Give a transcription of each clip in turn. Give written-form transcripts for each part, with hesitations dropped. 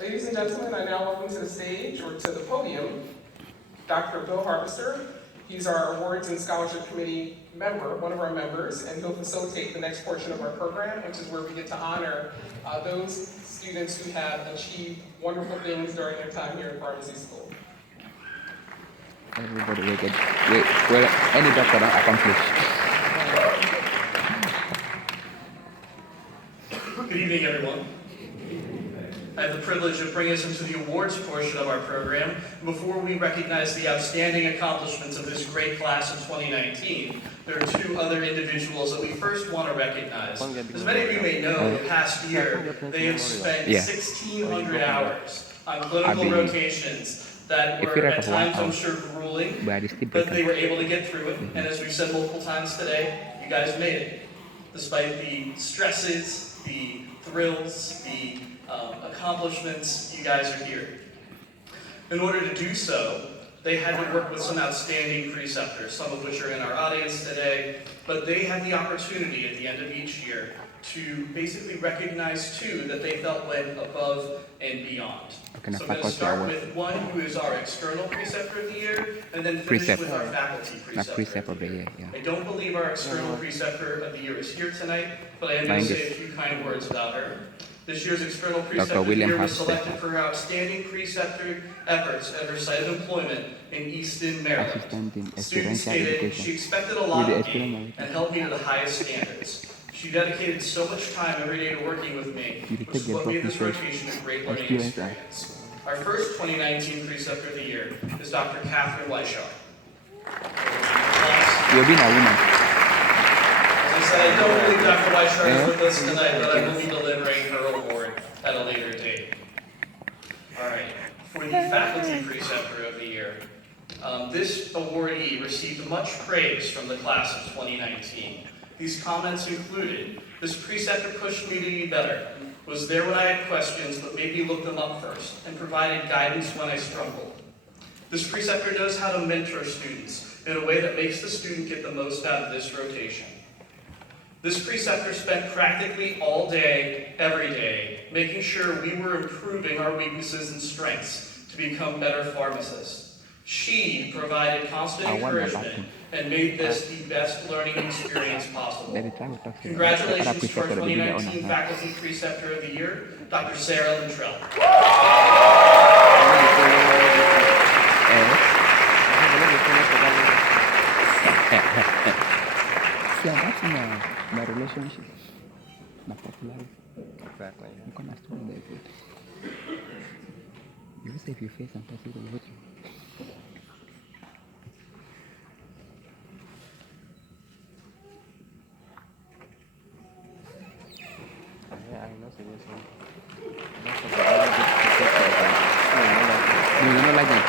Ladies and gentlemen, I now welcome to the stage, or to the podium, Dr. Bill Harvester. He's our Awards and Scholarship Committee member, one of our members, and he'll facilitate the next portion of our program, which is where we get to honor those students who have achieved wonderful things during their time here in pharmacy school. Everybody will any doctor accomplish. Good evening, everyone. I have the privilege of bringing us into the awards portion of our program. Before we recognize the outstanding accomplishments of this great class of 2019, there are two other individuals that we first want to recognize. As many of you may know, the past year, they have spent 1,600 hours on clinical rotations that were at times, I'm sure, grueling, but they were able to get through it. And as we've said multiple times today, you guys made it. Despite the stresses, the thrills, the accomplishments, you guys are here. In order to do so, they had to work with some outstanding preceptors, some of which are in our audience today, but they had the opportunity at the end of each year to basically recognize two that they felt went above and beyond. So I'm going to start with one who is our external preceptor of the year, and then finish with our faculty preceptor of the year. I don't believe our external preceptor of the year is here tonight, but I am going to say a few kind words about her. This year's external preceptor of the year was selected for her outstanding preceptor efforts at her site of employment in Easton, Maryland. Students stated she expected a lot of me and held me to the highest standards. She dedicated so much time every day to working with me, which is what made this rotation a great learning experience. Our first 2019 preceptor of the year is Dr. Catherine Weishaw. You'll be a woman. As I said, I don't believe Dr. Weishaw is with us tonight, but I will be delivering her award at a later date. All right, for the faculty preceptor of the year, this awardee received much praise from the class of 2019. These comments included, this preceptor pushed me to be better, was there when I had questions, but made me look them up first, and provided guidance when I struggled. This preceptor knows how to mentor students in a way that makes the student get the most out of this rotation. This preceptor spent practically all day, every day, making sure we were improving our weaknesses and strengths to become better pharmacists. She provided constant encouragement and made this the best learning experience possible. Congratulations to our 2019 Faculty Preceptor of the Year, Dr. Sarah Luttrell. My relationship, my popularity. Exactly. You can ask them that good. You say if you face and people will hurt you. Yeah, I know seriously. No, you don't like it.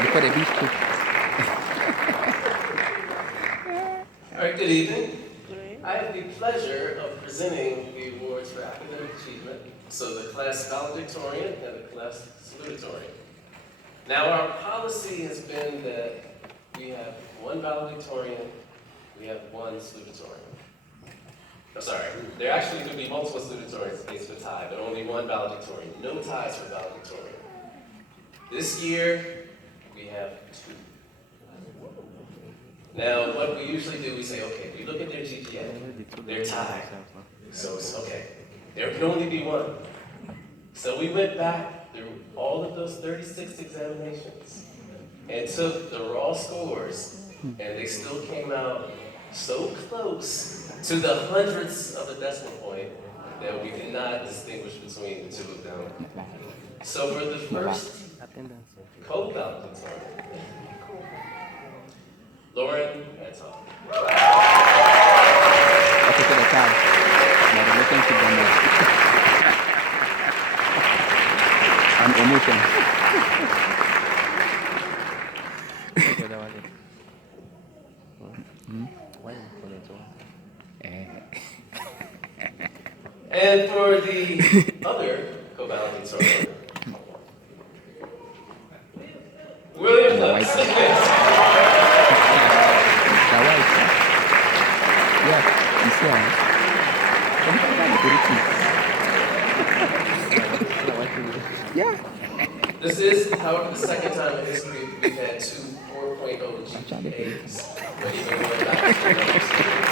Before the beach too. All right, good evening. I have the pleasure of presenting the awards for academic achievement, so the class valedictorian and the class salutatorian. Now, our policy has been that we have one valedictorian, we have one salutatorian. I'm sorry, there actually could be multiple salutatorians in case of a tie, but only one valedictorian. No ties for valedictorian. This year, we have two. Now, what we usually do, we say, okay, we look at their GPA, they're tied, so it's okay. There can only be one. So we went back through all of those 36 examinations and took the raw scores, and they still came out so close to the hundredths of a decimal point that we did not distinguish between the two of them. So for the first co-valedictorian, Lauren Etal. Okay, to the child. My relationship and emotion. And for the other co-valedictorian, William Lutz. Yeah, you see, Yeah. This is, however, the second time in history we've had two 4.0 GPAs. But even more than that,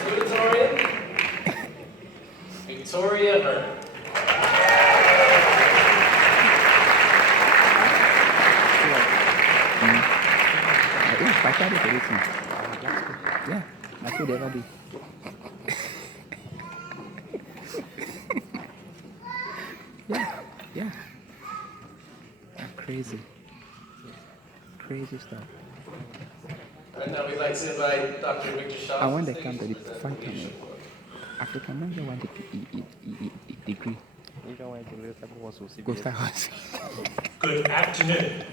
salutatorian, Victoria Hearn. Pacar dia tadi sini. Ya, aku dia tadi. Yeah. Crazy stuff. And now we'd like to invite Dr. Victor Shaw. I want to come to the fight time. African man don't want to degree. You don't want to lose that was so Go start house. Good afternoon.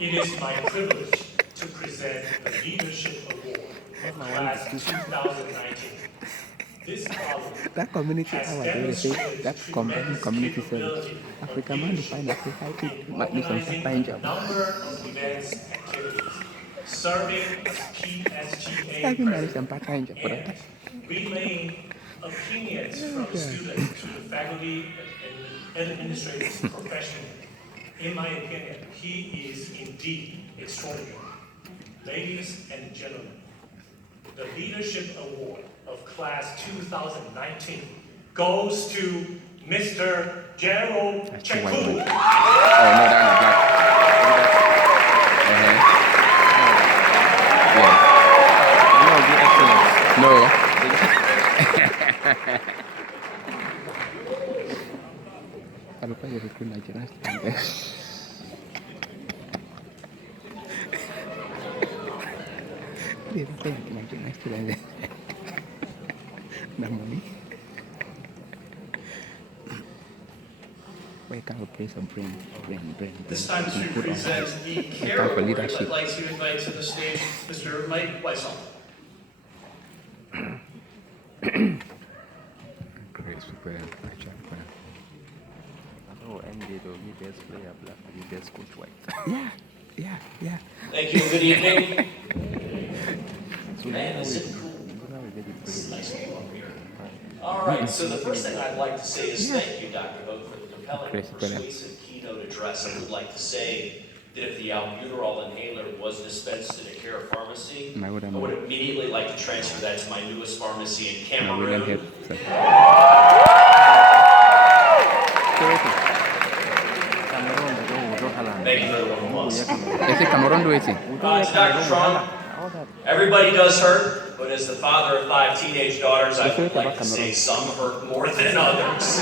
It is my privilege to present the Leadership Award of Class 2019. This college That community has hour, they say demonstrated that tremendous community service. capability African man to find Africa might do some organizing part-time a job. number of events and activities, serving as PSGA Every man is president, some part-time job for that. and relaying opinions from students to the faculty and administrators professionally. In my opinion, he is indeed extraordinary. Ladies and gentlemen, the Leadership Award of Class 2019 goes to Mr. Gerald That's the white Cheku. one. Oh, no, that's not black. Yeah. No, good excellence. No. Kalau kau jadi kena jelas. Dia tak yang kena jelas tu dah. Nama ni. Why can't we play some brain? This time to present the CARE for Award, leadership. I'd like to invite to the stage Mr. Mike Weissel. Great, super. Oh, and they don't need best player black, you best coach white. Yeah. Thank you, good evening. So Man, now is it we- cool? now we get it This is pretty- nice and warm here. All right, so the first thing I'd like to say is thank you, Dr. Hope, for the compelling and persuasive keynote address. I would like to say that if the albuterol inhaler was dispensed in a care pharmacy, I would immediately like to transfer that to my newest pharmacy in Cameroon. Cameroon, they don't have Thank you for the warm applause. Ese Cameron do ese. To Dr. Trump, everybody does hurt, but as the father of 5 teenage daughters, I would like to say some hurt more than others.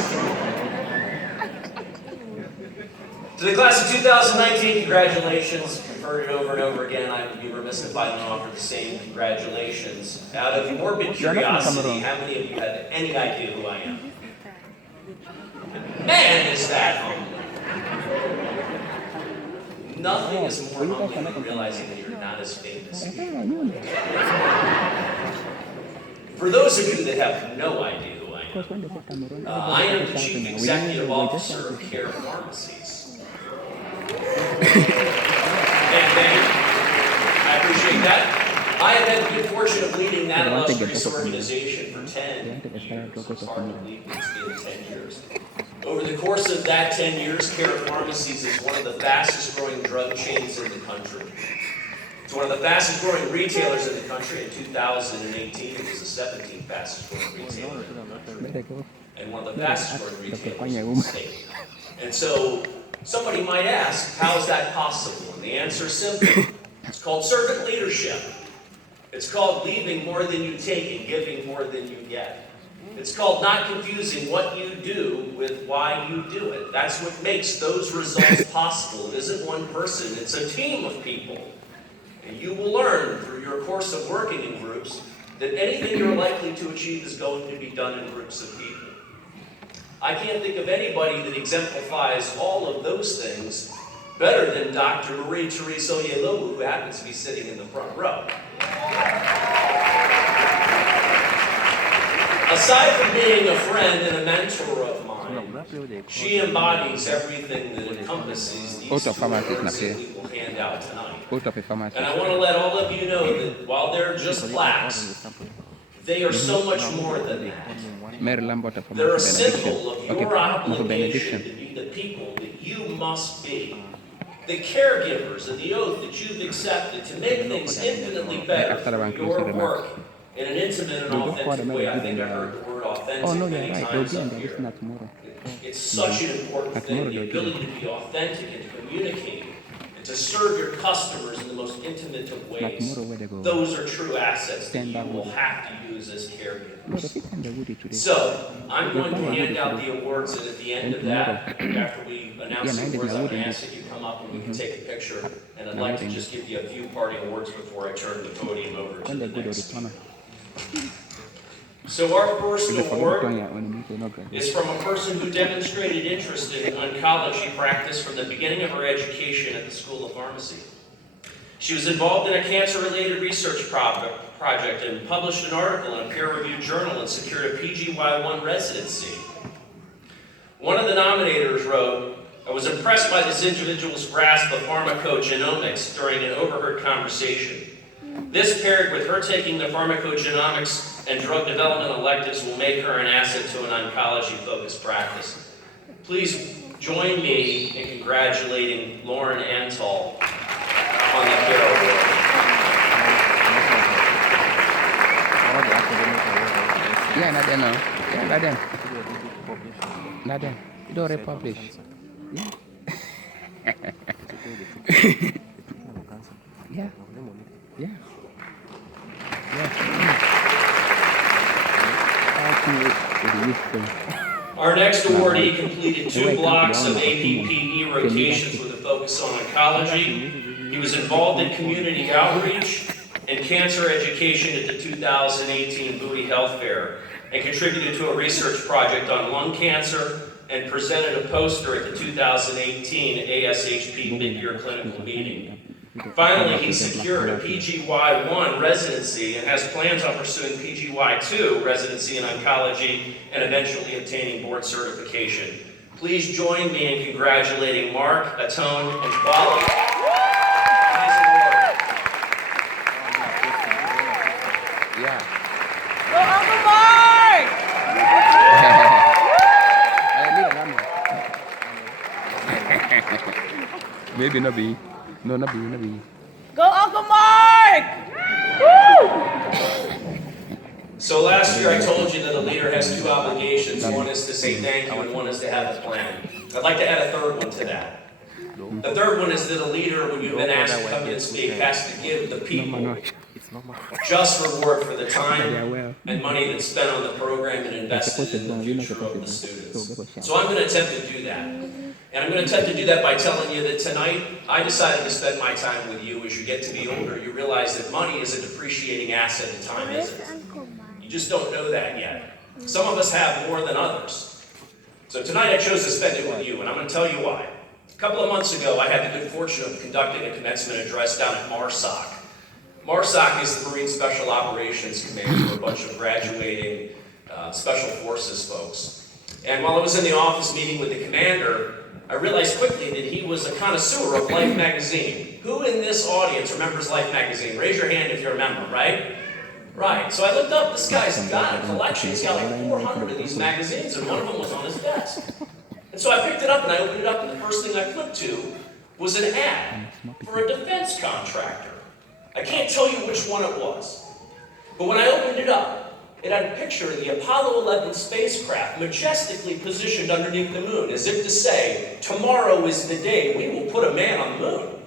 To the class of 2019, congratulations. You've heard it over and over again. I would be remiss if I didn't offer the same congratulations. Out of morbid curiosity, how many of you have any idea who I am? Man, is that humbling. Nothing is more humbling than realizing that you're not as famous as you. For those of you that have no idea who I am, I am the Chief Executive Officer of Care Pharmacies. And I appreciate that. I have had the good fortune of leading that illustrious organization for 10 years. It's hard to believe it's been 10 years. Over the course of that 10 years, Care Pharmacies is one of the fastest growing drug chains in the country. It's one of the fastest growing retailers in the country. In 2018, it was the 17th fastest growing retailer in the country. And one of the fastest growing retailers in the state. And so, somebody might ask, how is that possible? And the answer is simple. It's called servant leadership. It's called leaving more than you take and giving more than you get. It's called not confusing what you do with why you do it. That's what makes those results possible. It isn't one person, it's a team of people. And you will learn through your course of working in groups that anything you're likely to achieve is going to be done in groups of people. I can't think of anybody that exemplifies all of those things better than Dr. Marie Therese Oyelowo, who happens to be sitting in the front row. Aside from being a friend and a mentor of mine, She embodies everything that encompasses these Out of two pharmacies, awards not that we will hand out tonight. Out of a pharmacy. And I want to let all of you know that while they're just plaques, they are so much more than that. Maryland bought a They're a pharmacy symbol of benediction. your Okay, for obligation benediction. to be the people that you must be. The caregivers of the oath that you've accepted to make things infinitely better for your work in an intimate and authentic way. I think I heard the word authentic Oh no, you're many right. They'll times be on up the here. listener tomorrow. It's such an important thing, the ability to be authentic and to communicate and to serve your customers in the most intimate of Not ways. tomorrow where they go. Those are true assets that Stand you back will with it. have to use as No, caregivers. the fifth and the woody today. So, I'm going to hand out the awards, and at the end of that, after we announce the awards, I'm going to ask that you come up and we can take a picture. And I'd like to just give you a few parting words before I turn the podium over to When the they go to next the corner, speaker. So our first they forget award to when you meet the inaugurator. is from a person who demonstrated interest in oncology practice from the beginning of her education at the School of Pharmacy. She was involved in a cancer-related research project and published an article in a peer-reviewed journal and secured a PGY1 residency. One of the nominators wrote, "I was impressed by this individual's grasp of pharmacogenomics during an overheard conversation. This, paired with her taking the pharmacogenomics and drug development electives, will make her an asset to an oncology-focused practice." Please join me in congratulating Lauren Antall on the CARE Award. Yeah, not them now. Yeah, not them. Not them. You don't republish. Yeah. Yeah. Yeah. Our next awardee completed 2 blocks of APPE rotations with a focus on oncology. He was involved in community outreach and cancer education at the 2018 Bowie Health Fair and contributed to a research project on lung cancer and presented a poster at the 2018 ASHP mid-year clinical meeting. Finally, he secured a PGY1 residency and has plans on pursuing PGY2 residency in oncology and eventually obtaining board certification. Please join me in congratulating Mark, Atone, and Quality. Yeah. Go Uncle Mark! Maybe not be. No, not be. Go Uncle Mark! So last year I told you that a leader has 2 obligations. One is to say thank you and one is to have a plan. I'd like to add a third one to that. The third one is that a leader, when you've been asked to come and speak, has to give the people just reward for the time and money that's spent on the program and invested in the future of the students. So I'm going to attempt to do that. And I'm going to attempt to do that by telling you that tonight I decided to spend my time with you. As you get to be older, you realize that money is a depreciating asset and time isn't. You just don't know that yet. Some of us have more than others. So tonight I chose to spend it with you, and I'm going to tell you why. A couple of months ago, I had the good fortune of conducting a commencement address down at MARSOC. MARSOC is the Marine Special Operations Command for a bunch of graduating Special Forces folks. And while I was in the office meeting with the commander, I realized quickly that he was a connoisseur of Life magazine. Who in this audience remembers Life magazine? Raise your hand if you remember, right? Right. So I looked up, this guy's got a collection. He's got like 400 of these magazines, and one of them was on his desk. And so I picked it up and I opened it up, and the first thing I flipped to was an ad for a defense contractor. I can't tell you which one it was, but when I opened it up, it had a picture of the Apollo 11 spacecraft majestically positioned underneath the moon, as if to say, tomorrow is the day we will put a man on the moon.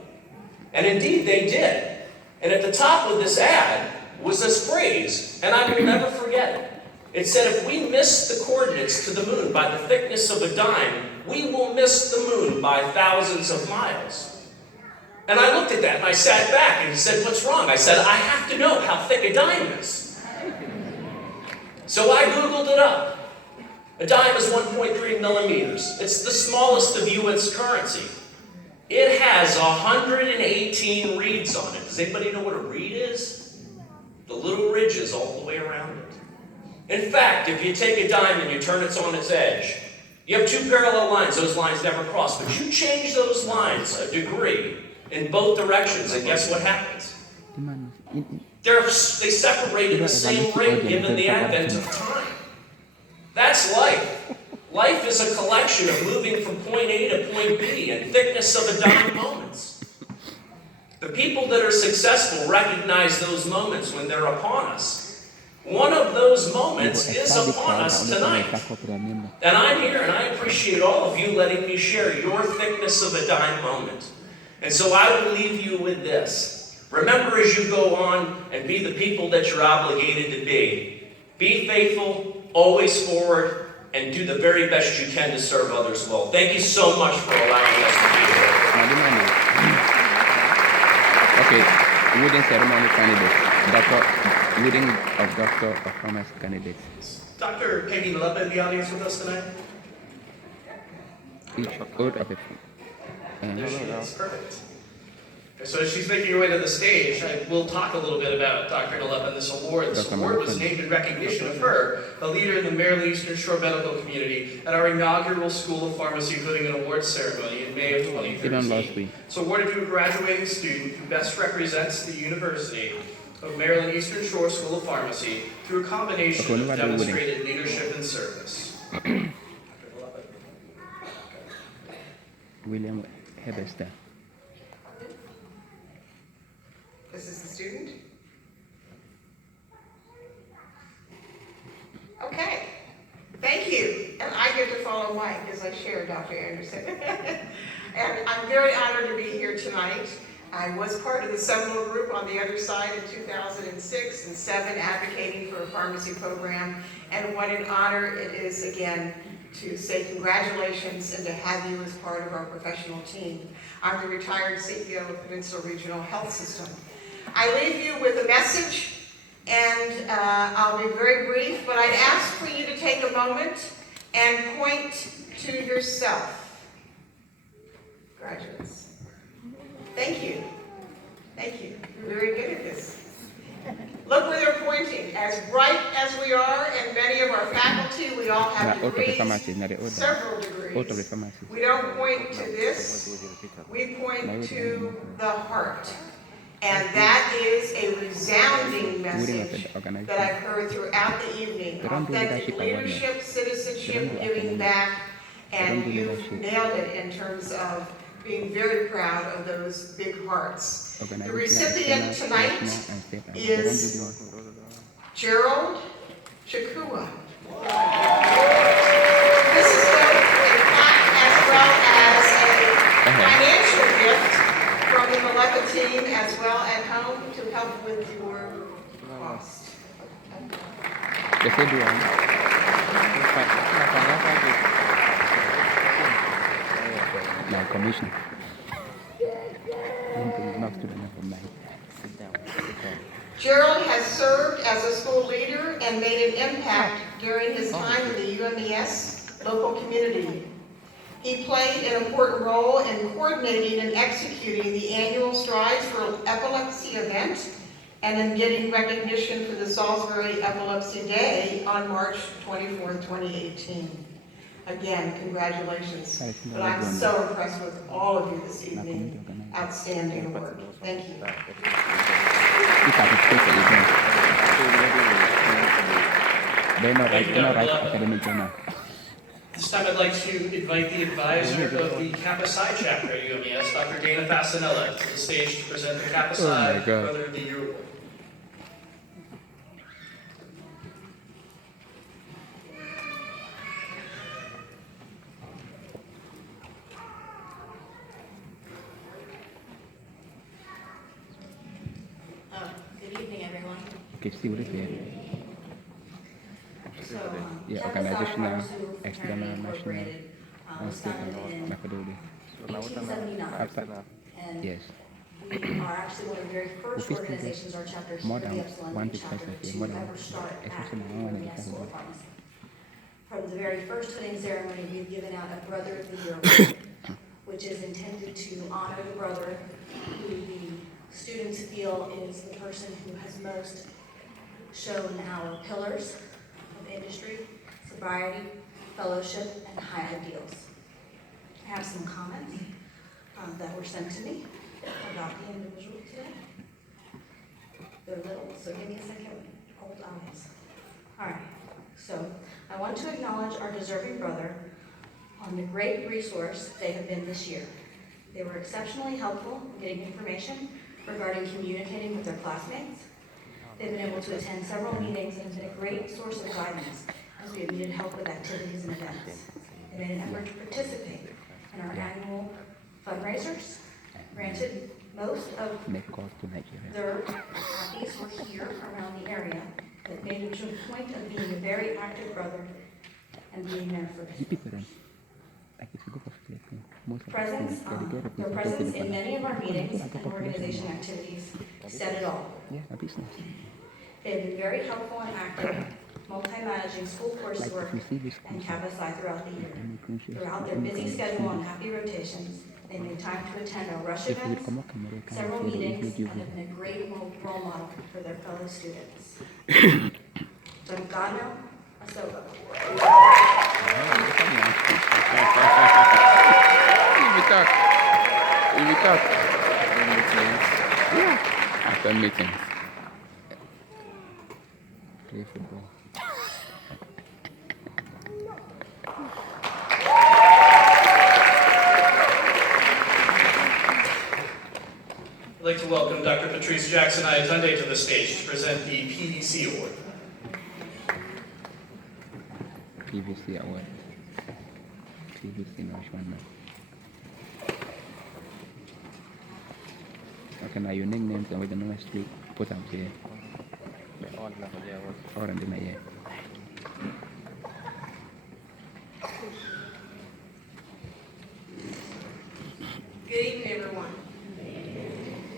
And indeed they did. And at the top of this ad was this phrase, and I will never forget it. It said, if we miss the coordinates to the moon by the thickness of a dime, we will miss the moon by thousands of miles. And I looked at that and I sat back and he said, what's wrong? I said, I have to know how thick a dime is. So I Googled it up. A dime is 1.3 millimeters. It's the smallest of U.S. currency. It has 118 reeds on it. Does anybody know what a reed is? The little ridges all the way around it. In fact, if you take a dime and you turn it on its edge, You have two parallel lines, those lines never cross, but you change those lines a degree in both directions, and guess what happens? They separated the same ring given the advent of time. That's life. Life is a collection of moving from point A to point B and thickness of a dime moments. The people that are successful recognize those moments when they're upon us. One of those moments is upon us tonight. And I'm here, and I appreciate all of you letting me share your thickness of a dime moment. And so I will leave you with this. Remember as you go on and be the people that you're obligated to be. Be faithful, always forward, and do the very best you can to serve others well. Thank you so much for allowing us to be here. Okay, reading ceremony candidate. Reading of Doctor of Commerce candidate. Dr. Peggy Love in the audience with us tonight? Each oath of a There she is. Perfect. So as she's making her way to the stage, I will talk a little bit about Dr. Nalep and this award. This award was named in recognition of her, a leader in the Maryland Eastern Shore medical community, at our inaugural School of Pharmacy Pudding and Awards ceremony in May of 2013. So awarded to a graduating student who best represents the University of Maryland Eastern Shore School of Pharmacy through a combination of demonstrated leadership and service. William Hebester. This is the student. Okay, thank you. And I get to follow Mike as I share Dr. Anderson. And I'm very honored to be here tonight. I was part of the seminal group on the other side in 2006 and 2007 advocating for a pharmacy program. And what an honor it is again to say congratulations and to have you as part of our professional team. I'm the retired CEO of Peninsula Regional Health System. I leave you with a message, and I'll be very brief, but I'd ask for you to take a moment and point to yourself. Graduates. Thank you. Thank you. You're very good at this. Look where they're pointing. As bright as we are, and many of our faculty, we all have degrees, several degrees. We don't point to this, we point to the heart. And that is a resounding message that I've heard throughout the evening. Authentic leadership, citizenship, giving back, and you've nailed it in terms of being very proud of those big hearts. The recipient tonight is Gerald Chakua. This is both a plaque as well as a financial gift from the Malepa team as well at home to help with your cost. My commission. Gerald has served as a school leader and made an impact during his time in the UMES local community. He played an important role in coordinating and executing the annual Strides for Epilepsy event and in getting recognition for the Salisbury Epilepsy Day on March 24th, 2018. Again, congratulations. But I'm so impressed with all of you this evening. Outstanding work. Thank you. This time I'd like to invite the advisor of the Kappa Psi chapter at UMES, Dr. Dana Fasanella, to the stage to present the Kappa Psi Brother of the Year Award. Good evening, everyone. Okay, see what it is. So, Yeah, Kappa Psi organizational, Pharmaceutical external, Fraternity national, Incorporated was founded in methodology. 1879, and Yes. we are actually one of the very first Office organizations, our chapter more here, than the Epsilon one chapter, discussion, to more than ever start at especially one UMES discussion. School of Pharmacy. From the very first fitting ceremony, we've given out a Brother of the Year Award, which is intended to honor the brother who the students feel is the person who has most shown our pillars of industry, sobriety, fellowship, and high ideals. I have some comments that were sent to me about the individual today. They're little, so give me a second. Old eyes. All right, so I want to acknowledge our deserving brother on the great resource they have been this year. They were exceptionally helpful in getting information regarding communicating with their classmates. They've been able to attend several meetings and been a great source of guidance as we have needed help with activities and events. They made an effort to participate in our annual fundraisers. Granted, most of their athletes were here around the area, but made it to a point of being a very active brother and being there for them. Their presence in many of our meetings and organization activities said it all. They have been very helpful and active, multi-managing school coursework and Cabasai throughout the year. Throughout their busy schedule and happy rotations, they made time to attend our rush events, several meetings, and have been a great role model for their fellow students. Dongano Asobo. We talk. Yeah. After meetings. Play football. I'd like to welcome Dr. Patrice Jackson Ayatunde to the stage to present the PDC Award. PVC award. PVC national. Okay, now your nicknames and we're gonna street put up there. Or in the year. Good evening, everyone.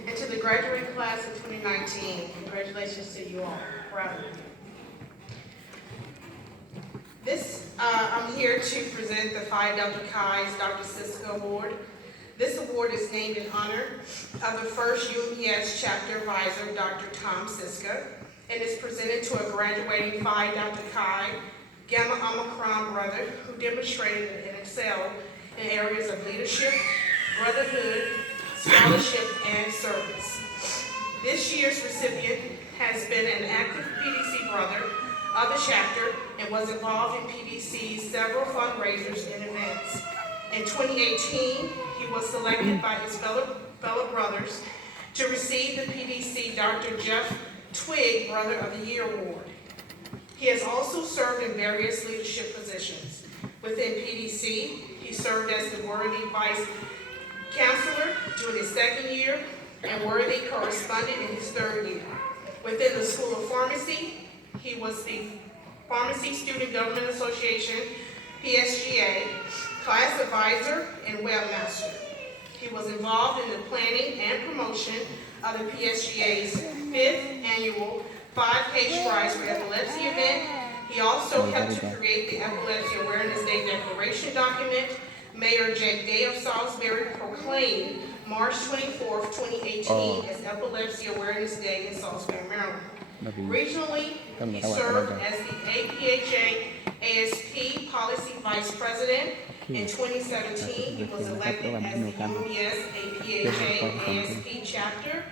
And to the graduating class of 2019, congratulations to you all. Proud of you. I'm here to present the Phi Delta Chi's Dr. Siska Award. This award is named in honor of the first UMES chapter advisor, Dr. Tom Siska, and is presented to a graduating Phi Delta Chi Gamma Omicron brother who demonstrated and excelled in areas of leadership, brotherhood, scholarship, and service. This year's recipient has been an active PDC brother of the chapter and was involved in PDC's several fundraisers and events. In 2018, he was selected by his fellow brothers to receive the PDC Dr. Jeff Twigg Brother of the Year Award. He has also served in various leadership positions. Within PDC, he served as the Worthy Vice Counselor during his second year and Worthy Correspondent in his third year. Within the School of Pharmacy, he was the Pharmacy Student Government Association, PSGA, class advisor and webmaster. He was involved in the planning and promotion of the PSGA's 5th annual 5K Strides for Epilepsy event. He also helped to create the Epilepsy Awareness Day Declaration document. Mayor Jake Day of Salisbury proclaimed March 24th, 2018 as Epilepsy Awareness Day in Salisbury, Maryland. Regionally, he served as the APHA ASP Policy Vice President. In 2017, he was elected as the UMES APHA ASP Chapter,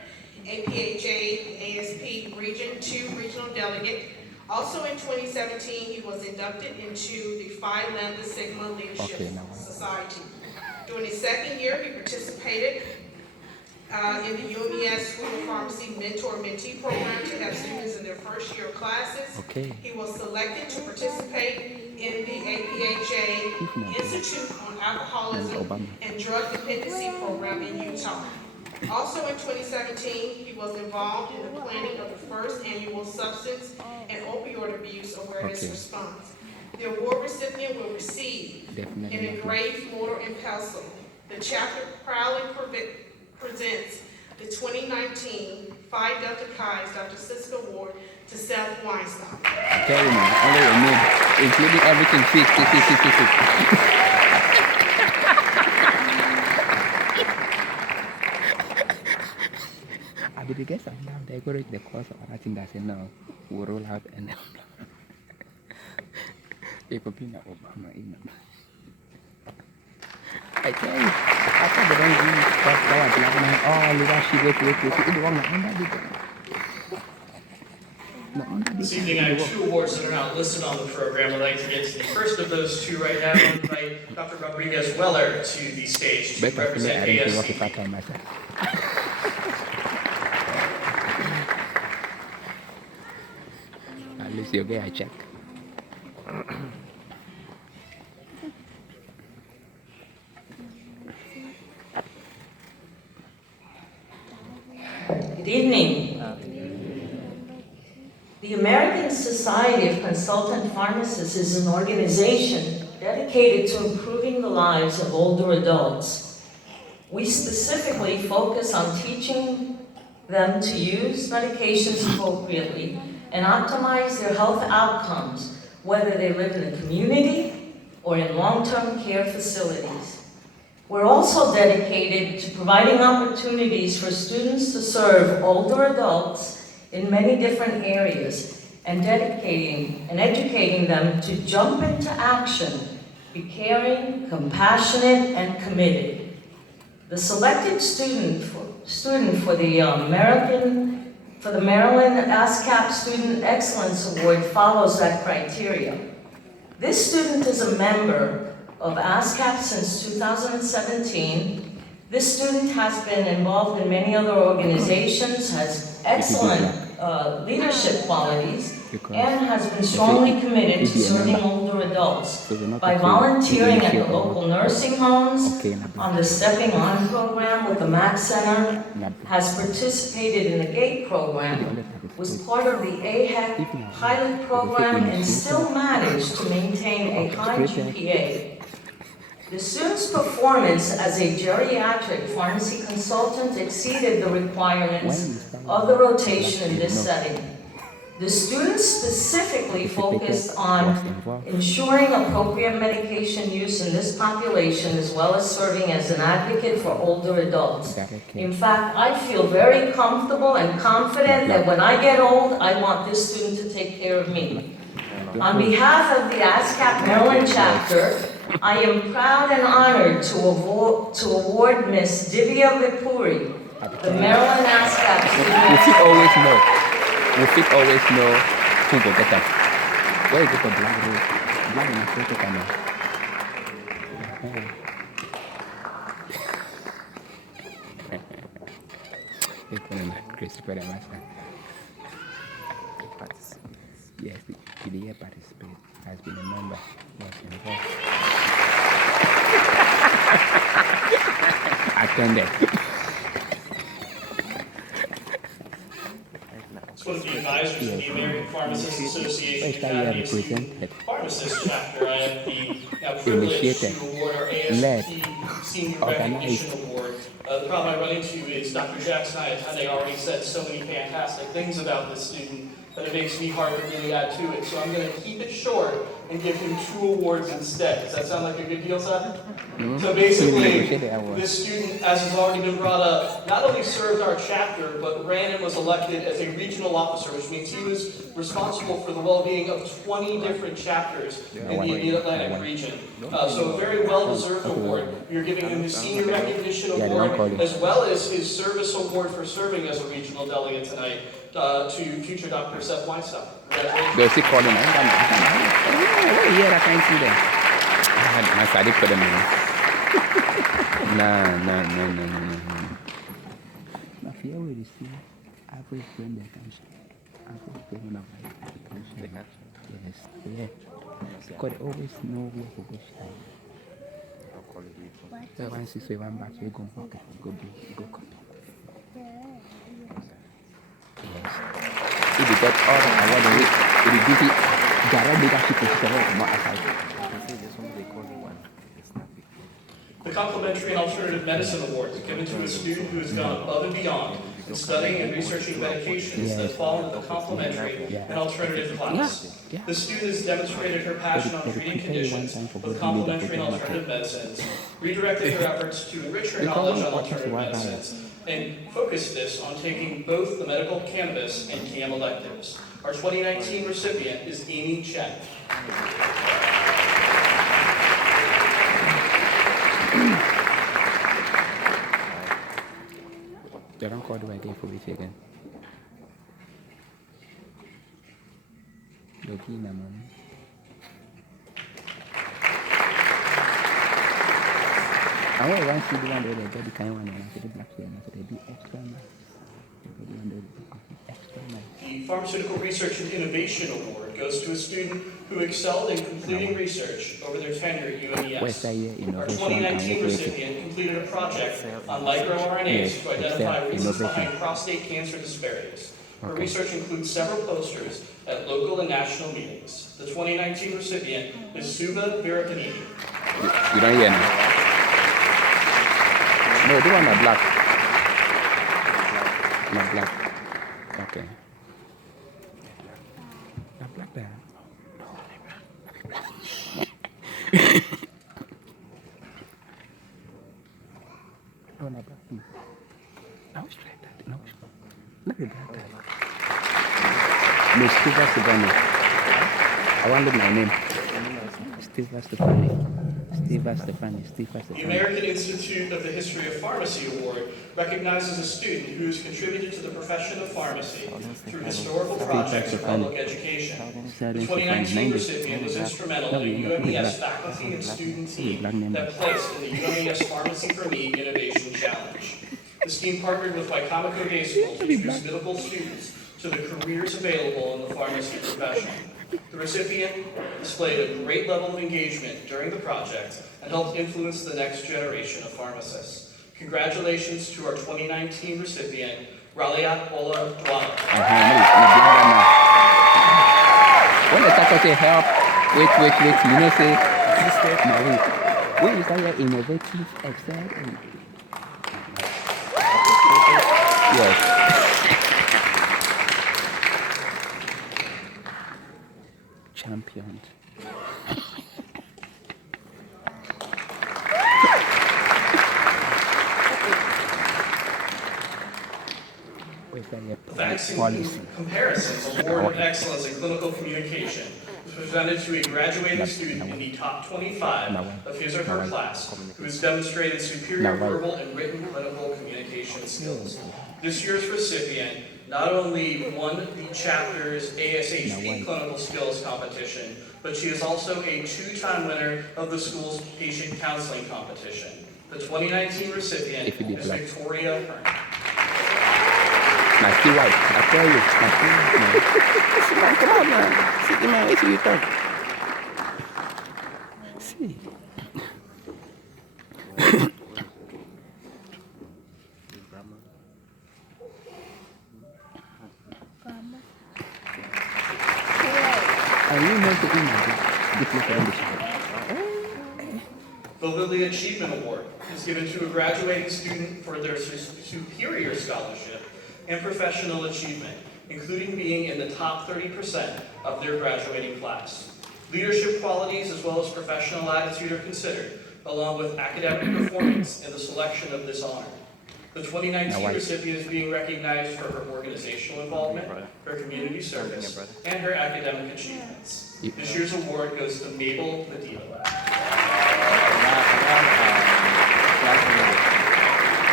APHA ASP Region 2 Regional Delegate. Also in 2017, he was inducted into the Phi Lambda Sigma Leadership Society. During his second year, he participated in the UMES School of Pharmacy Mentor-Mentee program to have students in their first year classes. He was selected to participate in the APHA Institute on Alcoholism and Drug Dependency program in Utah. Also in 2017, he was involved in the planning of the first annual Substance and Opioid Abuse Awareness Response. The award recipient will receive an engraved mortar and pestle. The chapter proudly presents the 2019 Phi Delta Chi's Dr. Siska Award to Seth Weinstein. Carry on, only your name, including everything, 50. I did guess I'm down there, go the course of I think that's enough. We'll roll out and People being Obama in them. I tell you, I thought they don't do that. Oh, leadership, wait. Wrong. This evening, I have 2 awards that are not listed on the program. I'd like to get to the first of those 2 right now and invite Dr. Rodriguez-Weller to the stage to represent ASC. At least you're I check. Good evening. The American Society of Consultant Pharmacists is an organization dedicated to improving the lives of older adults. We specifically focus on teaching them to use medications appropriately and optimize their health outcomes, whether they live in the community or in long-term care facilities. We're also dedicated to providing opportunities for students to serve older adults in many different areas and educating them to jump into action, be caring, compassionate, and committed. The selected student for the Maryland ASCAP Student Excellence Award follows that criteria. This student is a member of ASCAP since 2017. This student has been involved in many other organizations, has excellent leadership qualities, and has been strongly committed to serving older adults by volunteering at the local nursing homes, on the Stepping On program with the MAC Center, has participated in the GATE program, was part of the AHEC pilot program, and still managed to maintain a high GPA. The student's performance as a geriatric pharmacy consultant exceeded the requirements of the rotation in this setting. The student specifically focused on ensuring appropriate medication use in this population, as well as serving as an advocate for older adults. In fact, I feel very comfortable and confident that when I get old, I want this student to take care of me. On behalf of the ASCAP Maryland chapter, I am proud and honored to award Miss Divya Vipuri, the Maryland ASCAP student. We should always know who will get that. Where is the black road? Black in the photo camera. Yes, the year participate has been a member. Was involved. Attended. It's one of the advisors of the American Pharmacists Association Academy Pharmacist chapter. I have the privilege to award our ASP Senior Recognition Award. The problem I run into is Dr. Jackson and I have already said so many fantastic things about this student that it makes me hard to really add to it. So I'm going to keep it short and give him 2 awards instead. Does that sound like a good deal, Seth? So basically, this student, as has already been brought up, not only served our chapter, but ran and was elected as a regional officer, which means he was responsible for the well-being of 20 different chapters in the Mid-Atlantic region. So a very well-deserved award. You're giving him the Senior Recognition Award, as well as his Service Award for serving as a regional delegate tonight to future Dr. Seth Weinstein. They're still calling. Yeah, I can't see them. I started for them. No. I feel we see average brain attention. Average brain of attention. Yes, yeah. Because they always know where to go shine. So once you say one back, you go walk it, go copy. Yes. If you got all I want to read, it will give you direct leadership position, not aside. The Complementary and Alternative Medicine Award is given to a student who has gone above and beyond in studying and researching medications that fall into the complementary and alternative class. The student has demonstrated her passion on treating conditions with complementary and alternative medicines, redirected her efforts to enrich her knowledge on alternative medicines, and focused this on taking both the medical cannabis and CAM electives. Our 2019 recipient is Amy Chen. They don't call the idea for which again. Looking at money. I want to see the one where they get the kind one and I said the black share, so they do extra nice. The Pharmaceutical Research and Innovation Award goes to a student who excelled in completing research over their tenure at UMES. Our 2019 recipient completed a project on microRNAs to identify reasons behind prostate cancer disparities. Her research includes several posters at local and national meetings. The 2019 recipient is Suba Virapanini. You don't hear me? No, the one are black. Not black. Okay. Not black there. No, not black. No, it's like that. No, not like that. No, Steve Vastapani. I want to look my name. Steve Vastapani. Steve Vastapani. The American Institute of the History of Pharmacy Award recognizes a student who has contributed to the profession of pharmacy through historical projects of public education. The 2019 recipient was instrumental in a UMES faculty and student team that placed in the UMES Pharmacy for Me Innovation Challenge. This team partnered with Wycomico Day School to introduce middle students to the careers available in the pharmacy profession. The recipient displayed a great level of engagement during the project and helped influence the next generation of pharmacists. Congratulations to our 2019 recipient, Raliat Ola Dwala. When I start to say help, wait, you know, say, no, wait. When you start your innovative, excel, yes. Champion. Vaccine Comparisons Award of Excellence in Clinical Communication was presented to a graduating student in the top 25 of his or her class who has demonstrated superior verbal and written clinical communication skills. This year's recipient not only won the chapter's ASHP clinical skills competition, but she is also a two-time winner of the school's patient counseling competition. The 2019 recipient is Victoria Hearn. Now, see white. I tell you. Come on, man. See, man, what you talk? See. The Lilly Achievement Award is given to a graduating student for their superior scholarship and professional achievement, including being in the top 30% of their graduating class. Leadership qualities as well as professional attitude are considered, along with academic performance in the selection of this honor. The 2019 recipient is being recognized for her organizational involvement, her community service, and her academic achievements. This year's award goes to Mabel Medina.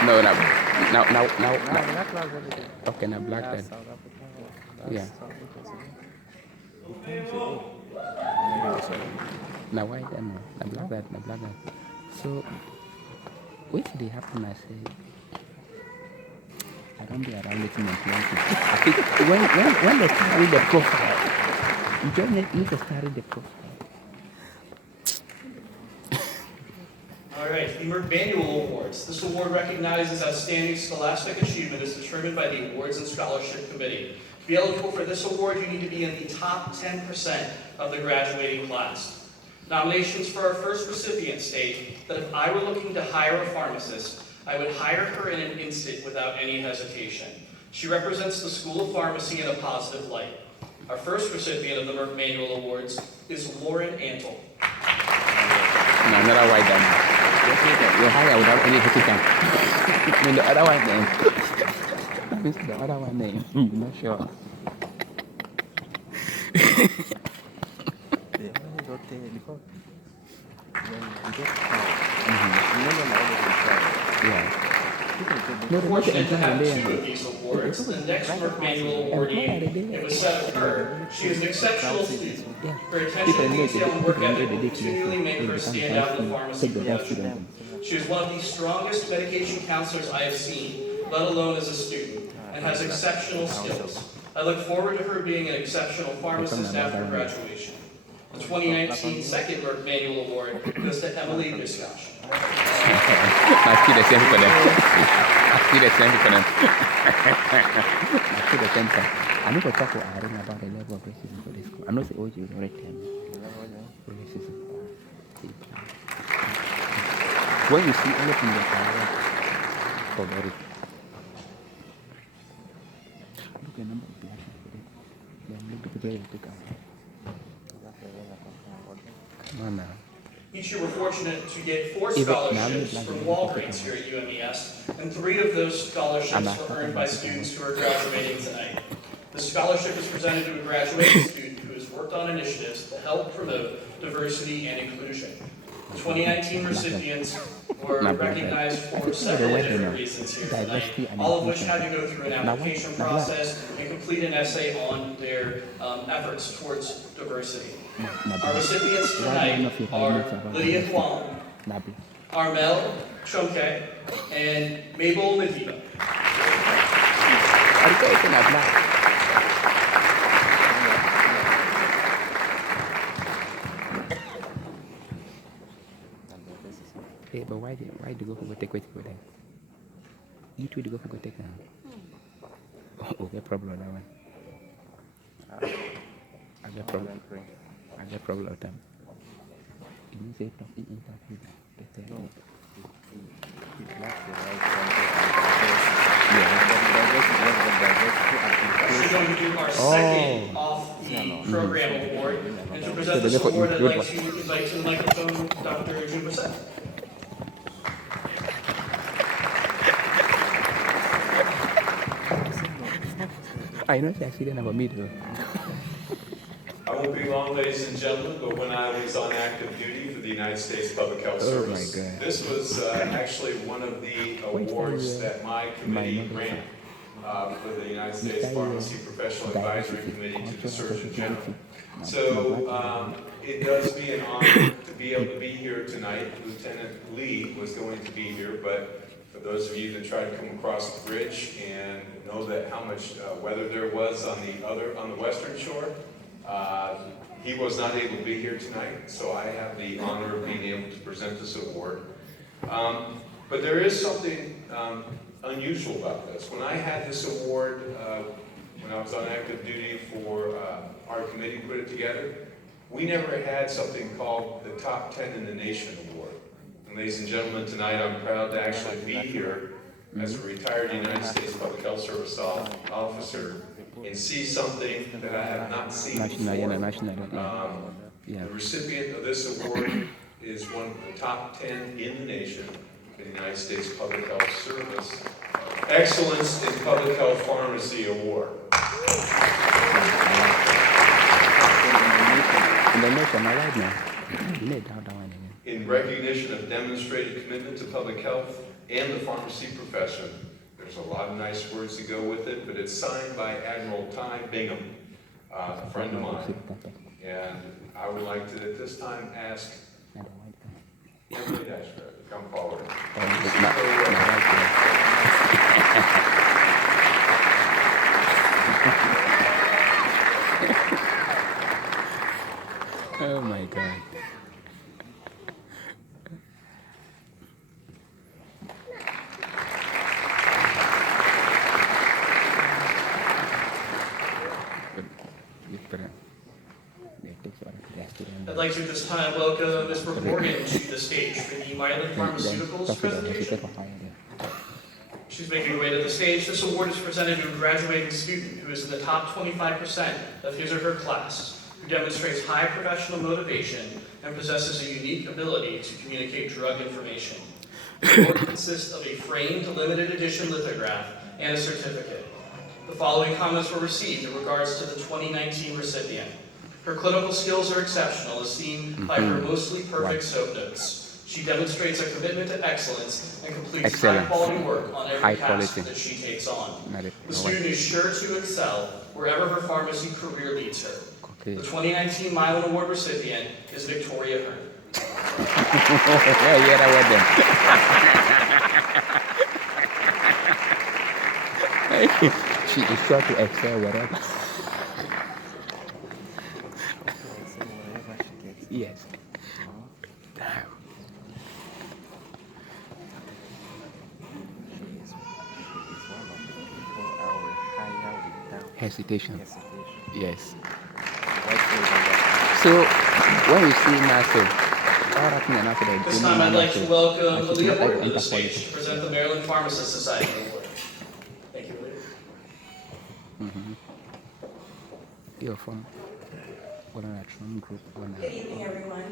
No. Okay, now black then. Yeah. Now white then. Now black that. So, which day happen? I say, I don't be around letting them play. I think when they start with the profile, you don't need to start with the profile. All right, the Merck Manual Awards. This award recognizes outstanding scholastic achievement as determined by the Awards and Scholarship Committee. To be eligible for this award, you need to be in the top 10% of the graduating class. Nominations for our first recipient state that if I were looking to hire a pharmacist, I would hire her in an instant without any hesitation. She represents the School of Pharmacy in a positive light. Our first recipient of the Merck Manual Awards is Lauren Antle. No, not a white dame. You're higher without any hesitation. I mean, the other one name. That means the other one name. I'm not sure. Yeah. We're fortunate to have two of these awards. The next Merck Manual awardee, it was said of her, she is an exceptional student. Her attention to detail and work ethic will continually make her stand out in the pharmacy profession. She is one of the strongest medication counselors I have seen, let alone as a student, and has exceptional skills. I look forward to her being an exceptional pharmacist after graduation. The 2019 second Merck Manual Award goes to Emily Biskosh. I see the same for them. I see the same for them. I see the same for them. I know for talk to Irene about the level of racism for this school. I know the OG is already telling me. Racism. When you see anything that I want, forget it. Look at the number of black people. Look at the people that pick up. Come on now. Each year we're fortunate to get 4 scholarships from Walgreens here at UMES, and 3 of those scholarships were earned by students who are graduating tonight. The scholarship is presented to a graduating student who has worked on initiatives to help promote diversity and inclusion. The 2019 recipients were recognized for several different reasons here tonight, all of which had to go through an application process and complete an essay on their efforts towards diversity. Our recipients tonight are Lydia Huang, Armel Chonke, and Mabel Nahiba. Hey, but why do you go for go take with them? You two go for go take now. Oh, get problem with that one. I get problem. I get problem with them. You didn't say talk in interview. We're going to do our second off the program award, and to present this award, I'd like to invite to the microphone Dr. June Bissett. I know the accident about me though. I won't be long, ladies and gentlemen, but when I was on active duty for the United States Public Health Service, this was actually one of the awards that my committee ran for the United States Pharmacy Professional Advisory Committee to the Surgeon General. So it does me an honor to be able to be here tonight. Lieutenant Lee was going to be here, but for those of you that try to come across the bridge and know that how much weather there was on the western shore, he was not able to be here tonight, so I have the honor of being able to present this award. But there is something unusual about this. When I had this award, when I was on active duty for our committee put it together, we never had something called the Top 10 in the Nation Award. And ladies and gentlemen, tonight I'm proud to actually be here as a retired United States Public Health Service officer and see something that I have not seen before. The recipient of this award is one of the top 10 in the nation in the United States Public Health Service Excellence in Public Health Pharmacy Award. In recognition of demonstrated commitment to public health and the pharmacy profession. There's a lot of nice words to go with it, but it's signed by Admiral Ty Bingham, a friend of mine. And I would like to, at this time, ask Emily Dashford to come forward. Oh my God. I'd like to at this time welcome Ms. Brooke Morgan to the stage for the Mylan Pharmaceuticals presentation. She's making her way to the stage. This award is presented to a graduating student who is in the top 25% of his or her class. who demonstrates high professional motivation and possesses a unique ability to communicate drug information. The award consists of a framed limited edition lithograph and a certificate. The following comments were received in regards to the 2019 recipient. Her clinical skills are exceptional, as seen by her mostly perfect soap notes. She demonstrates a commitment to excellence and completes high-quality work on every task that she takes on. The student is sure to excel wherever her pharmacy career leads her. The 2019 Milan Award recipient is Victoria Hearn. Yeah, that was them. She is sure to excel wherever. Yes. Hesitation. Yes. So when you see Nassau, This time I'd like to welcome Leah Horton to the stage to present the Maryland Pharmacist Society Award. Thank you, Leah. You're from group. Good evening, everyone.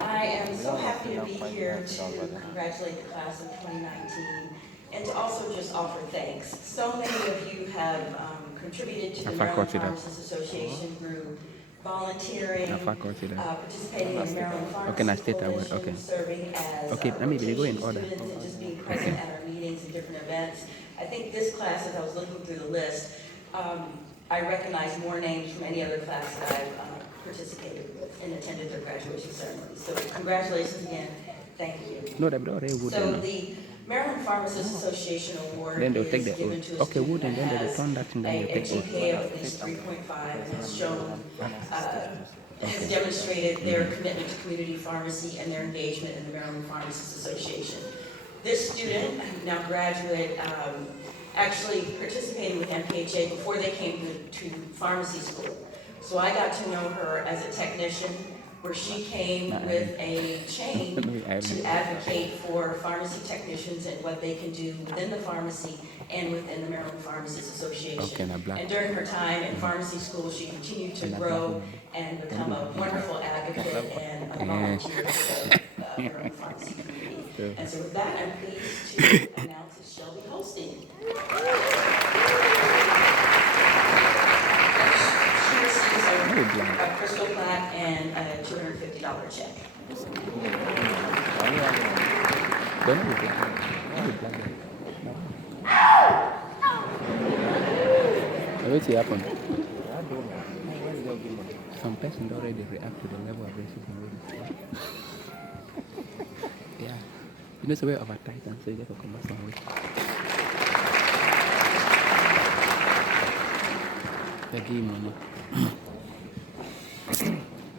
I am so happy to be here to congratulate the class of 2019 and to also just offer thanks. So many of you have contributed to the Maryland Pharmacists Association through volunteering, participating in the Maryland Pharmacists Coalition, serving as rotation students, and just being present at our meetings and different events. I think this class, as I was looking through the list, I recognize more names from any other class that I've participated with and attended their graduation ceremony. So congratulations again. Thank you. So the Maryland Pharmacists Association Award is given to a student that has a GPA of at least 3.5 and has shown, has demonstrated their commitment to community pharmacy and their engagement in the Maryland Pharmacists Association. This student, now graduate, actually participated with MPHA before they came to pharmacy school. So I got to know her as a technician, where she came with a chain to advocate for pharmacy technicians and what they can do within the pharmacy and within the Maryland Pharmacists Association. And during her time in pharmacy school, she continued to grow and become a wonderful advocate and a volunteer for the Maryland pharmacy community. And so with that, I'm pleased to announce that she'll be hosting. She receives a crystal plaque and a $250 check. What's happened? Some person already react to the level of racism. Yeah. You know, it's a way of advertise and say, just come back some way.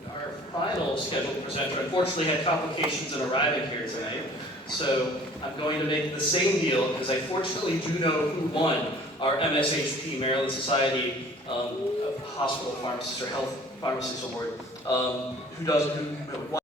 Our final scheduled presenter unfortunately had complications in arriving here tonight, so I'm going to make the same deal because I fortunately do know who won our MSHP, Maryland Society of Hospital Pharmacists or Health Pharmacists Award, who won